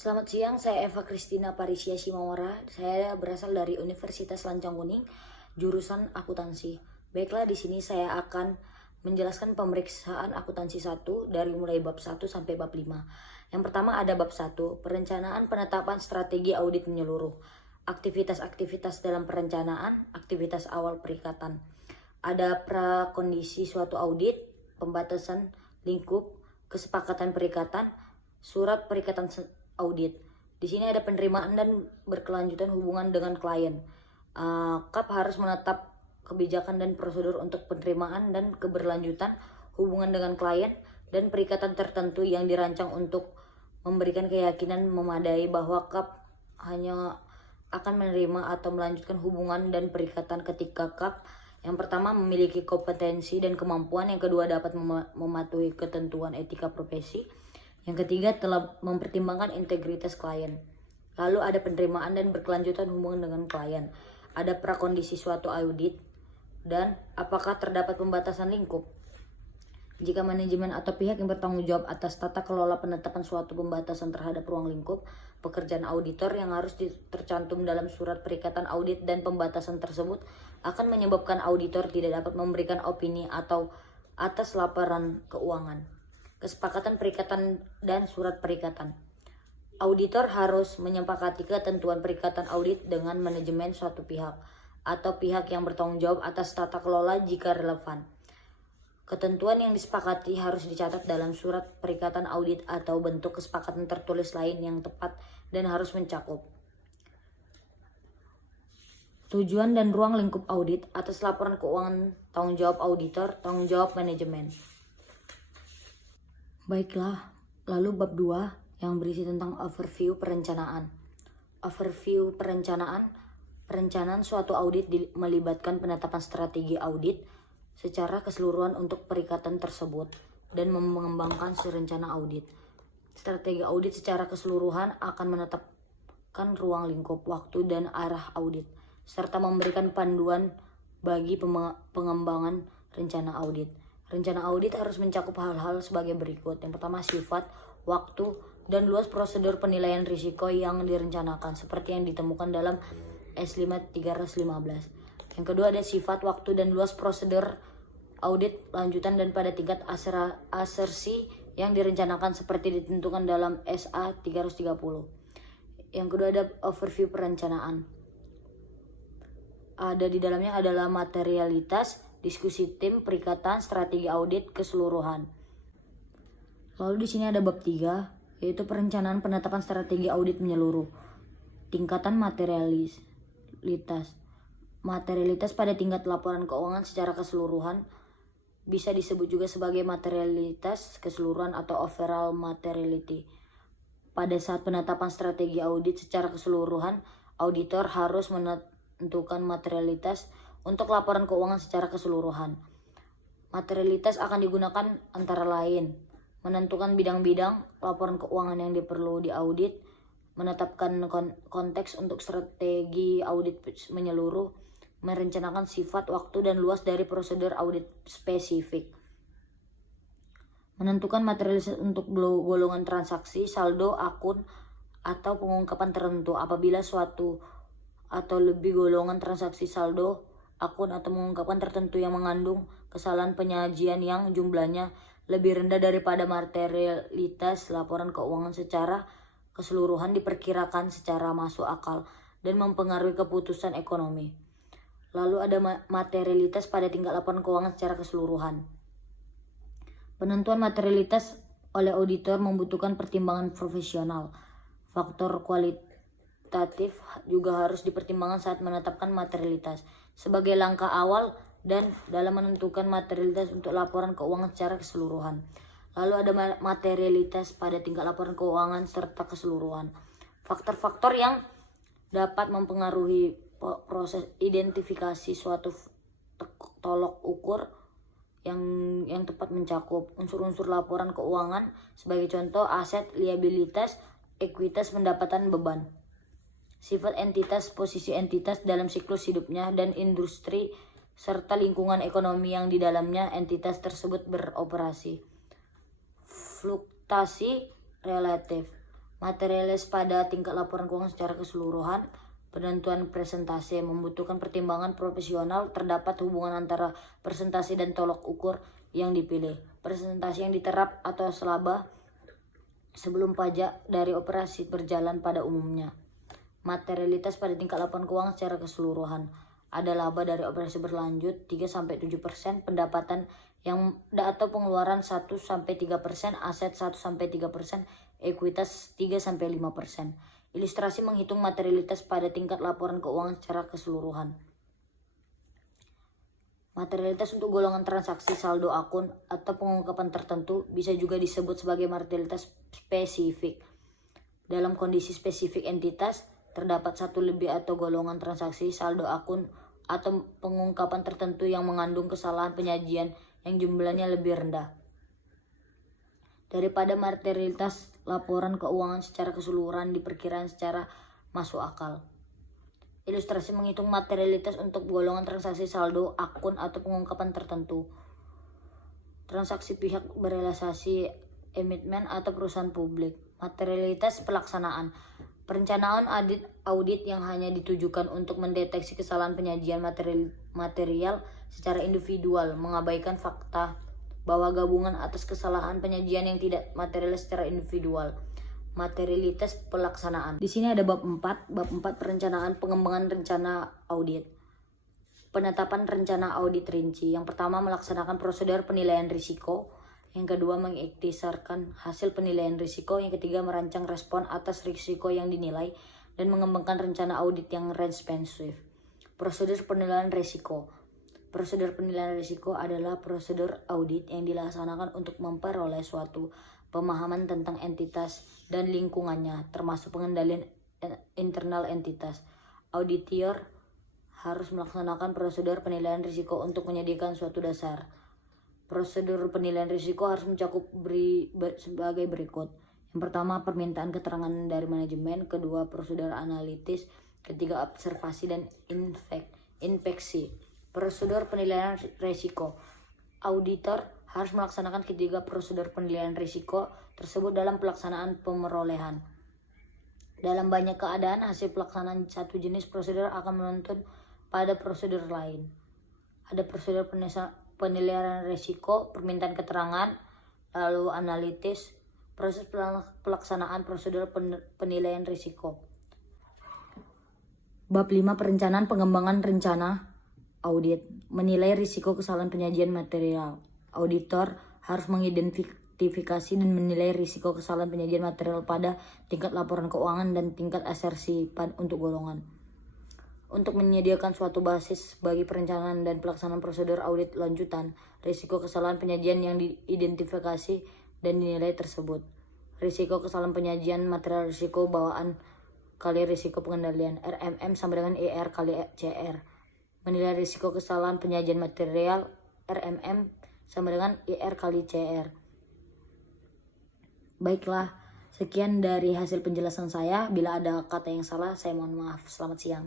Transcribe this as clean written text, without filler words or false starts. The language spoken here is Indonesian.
Selamat siang, saya Eva Kristina Parisya Simawara. Saya berasal dari Universitas Lancang Kuning, jurusan akuntansi. Baiklah, di sini saya akan menjelaskan pemeriksaan akuntansi 1 dari mulai bab 1 sampai bab 5. Yang pertama ada bab 1, perencanaan penetapan strategi audit menyeluruh. Aktivitas-aktivitas dalam perencanaan, aktivitas awal perikatan. Ada prakondisi suatu audit, pembatasan lingkup, kesepakatan perikatan, surat perikatan audit. Di sini ada penerimaan dan berkelanjutan hubungan dengan klien. KAP harus menetap kebijakan dan prosedur untuk penerimaan dan keberlanjutan hubungan dengan klien dan perikatan tertentu yang dirancang untuk memberikan keyakinan memadai bahwa KAP hanya akan menerima atau melanjutkan hubungan dan perikatan ketika KAP yang pertama memiliki kompetensi dan kemampuan, yang kedua dapat mematuhi ketentuan etika profesi, yang ketiga telah mempertimbangkan integritas klien. Lalu ada penerimaan dan berkelanjutan hubungan dengan klien. Ada prakondisi suatu audit dan apakah terdapat pembatasan lingkup. Jika manajemen atau pihak yang bertanggung jawab atas tata kelola penetapan suatu pembatasan terhadap ruang lingkup, pekerjaan auditor yang harus tercantum dalam surat perikatan audit dan pembatasan tersebut akan menyebabkan auditor tidak dapat memberikan opini atau atas laporan keuangan. Kesepakatan perikatan dan surat perikatan. Auditor harus menyepakati ketentuan perikatan audit dengan manajemen suatu pihak atau pihak yang bertanggung jawab atas tata kelola jika relevan. Ketentuan yang disepakati harus dicatat dalam surat perikatan audit atau bentuk kesepakatan tertulis lain yang tepat dan harus mencakup tujuan dan ruang lingkup audit atas laporan keuangan, tanggung jawab auditor, tanggung jawab manajemen. Baiklah, lalu bab 2 yang berisi tentang overview perencanaan. Overview perencanaan suatu audit melibatkan penetapan strategi audit secara keseluruhan untuk perikatan tersebut dan mengembangkan rencana audit. Strategi audit secara keseluruhan akan menetapkan ruang lingkup, waktu, dan arah audit, serta memberikan panduan bagi pengembangan rencana audit. Rencana audit harus mencakup hal-hal sebagai berikut. Yang pertama, sifat, waktu, dan luas prosedur penilaian risiko yang direncanakan seperti yang ditemukan dalam S5 315. Yang kedua ada sifat, waktu, dan luas prosedur audit lanjutan dan pada tingkat asersi yang direncanakan seperti ditentukan dalam SA 330. Yang kedua ada overview perencanaan. Ada di dalamnya adalah materialitas, diskusi tim, perikatan, strategi audit keseluruhan. Lalu di sini ada bab 3, yaitu perencanaan penetapan strategi audit menyeluruh. Tingkatan materialitas. Materialitas pada tingkat laporan keuangan secara keseluruhan bisa disebut juga sebagai materialitas keseluruhan atau overall materiality. Pada saat penetapan strategi audit secara keseluruhan, auditor harus menentukan materialitas untuk laporan keuangan secara keseluruhan. Materialitas akan digunakan antara lain menentukan bidang-bidang laporan keuangan yang perlu diaudit, menetapkan konteks untuk strategi audit menyeluruh, merencanakan sifat, waktu, dan luas dari prosedur audit spesifik, menentukan materialitas untuk golongan transaksi, saldo, akun, atau pengungkapan tertentu apabila suatu atau lebih golongan transaksi saldo, akun, atau pengungkapan tertentu yang mengandung kesalahan penyajian yang jumlahnya lebih rendah daripada materialitas laporan keuangan secara keseluruhan diperkirakan secara masuk akal dan mempengaruhi keputusan ekonomi. Lalu ada materialitas pada tingkat laporan keuangan secara keseluruhan. Penentuan materialitas oleh auditor membutuhkan pertimbangan profesional. Faktor kualitatif juga harus dipertimbangkan saat menetapkan materialitas sebagai langkah awal dan dalam menentukan materialitas untuk laporan keuangan secara keseluruhan. Lalu ada materialitas pada tingkat laporan keuangan serta keseluruhan. Faktor-faktor yang dapat mempengaruhi proses identifikasi suatu tolok ukur yang tepat mencakup unsur-unsur laporan keuangan, sebagai contoh aset, liabilitas, ekuitas, pendapatan, beban. Sifat entitas, posisi entitas dalam siklus hidupnya, dan industri serta lingkungan ekonomi yang di dalamnya entitas tersebut beroperasi. Fluktuasi relatif. Materialitas pada tingkat laporan keuangan secara keseluruhan. Penentuan presentasi membutuhkan pertimbangan profesional. Terdapat hubungan antara presentasi dan tolok ukur yang dipilih. Presentasi yang diterap atau selaba sebelum pajak dari operasi berjalan pada umumnya. Materialitas pada tingkat laporan keuangan secara keseluruhan. Ada laba dari operasi berlanjut 3-7%, pendapatan yang atau pengeluaran 1-3%, aset 1-3%, ekuitas 3-5%. Ilustrasi menghitung materialitas pada tingkat laporan keuangan secara keseluruhan. Materialitas untuk golongan transaksi saldo akun atau pengungkapan tertentu bisa juga disebut sebagai materialitas spesifik. Dalam kondisi spesifik entitas, terdapat satu lebih atau golongan transaksi saldo akun atau pengungkapan tertentu yang mengandung kesalahan penyajian yang jumlahnya lebih rendah daripada materialitas laporan keuangan secara keseluruhan diperkirakan secara masuk akal. Ilustrasi menghitung materialitas untuk golongan transaksi saldo akun atau pengungkapan tertentu. Transaksi pihak berealisasi emitmen atau perusahaan publik. Materialitas pelaksanaan. Perencanaan audit yang hanya ditujukan untuk mendeteksi kesalahan penyajian material secara individual, mengabaikan fakta bahwa gabungan atas kesalahan penyajian yang tidak material secara individual. Materialitas pelaksanaan. Di sini ada bab 4 perencanaan pengembangan rencana audit. Penetapan rencana audit rinci. Yang pertama, melaksanakan prosedur penilaian risiko. Yang kedua, mengiktisarkan hasil penilaian risiko. Yang ketiga, merancang respon atas risiko yang dinilai dan mengembangkan rencana audit yang responsif. Prosedur penilaian risiko. Prosedur penilaian risiko adalah prosedur audit yang dilaksanakan untuk memperoleh suatu pemahaman tentang entitas dan lingkungannya, termasuk pengendalian internal entitas. Auditor harus melaksanakan prosedur penilaian risiko untuk menyediakan suatu dasar. Prosedur penilaian risiko harus mencakup sebagai berikut. Yang pertama, permintaan keterangan dari manajemen. Kedua, prosedur analitis. Ketiga, observasi dan inspeksi. Prosedur penilaian risiko. Auditor harus melaksanakan ketiga prosedur penilaian risiko tersebut dalam pelaksanaan pemerolehan. Dalam banyak keadaan, hasil pelaksanaan satu jenis prosedur akan menuntun pada prosedur lain. Ada prosedur penilaian risiko, permintaan keterangan, lalu analitis, proses pelaksanaan prosedur penilaian risiko. Bab 5 perencanaan pengembangan rencana audit. Menilai risiko kesalahan penyajian material. Auditor harus mengidentifikasi dan menilai risiko kesalahan penyajian material pada tingkat laporan keuangan dan tingkat asersi untuk golongan. Untuk menyediakan suatu basis bagi perencanaan dan pelaksanaan prosedur audit lanjutan, risiko kesalahan penyajian yang diidentifikasi dan dinilai tersebut. Risiko kesalahan penyajian material, risiko bawaan kali risiko pengendalian, RMM sama dengan ER kali CR. Menilai risiko kesalahan penyajian material, RMM sama dengan ER kali CR. Baiklah, sekian dari hasil penjelasan saya. Bila ada kata yang salah, saya mohon maaf. Selamat siang.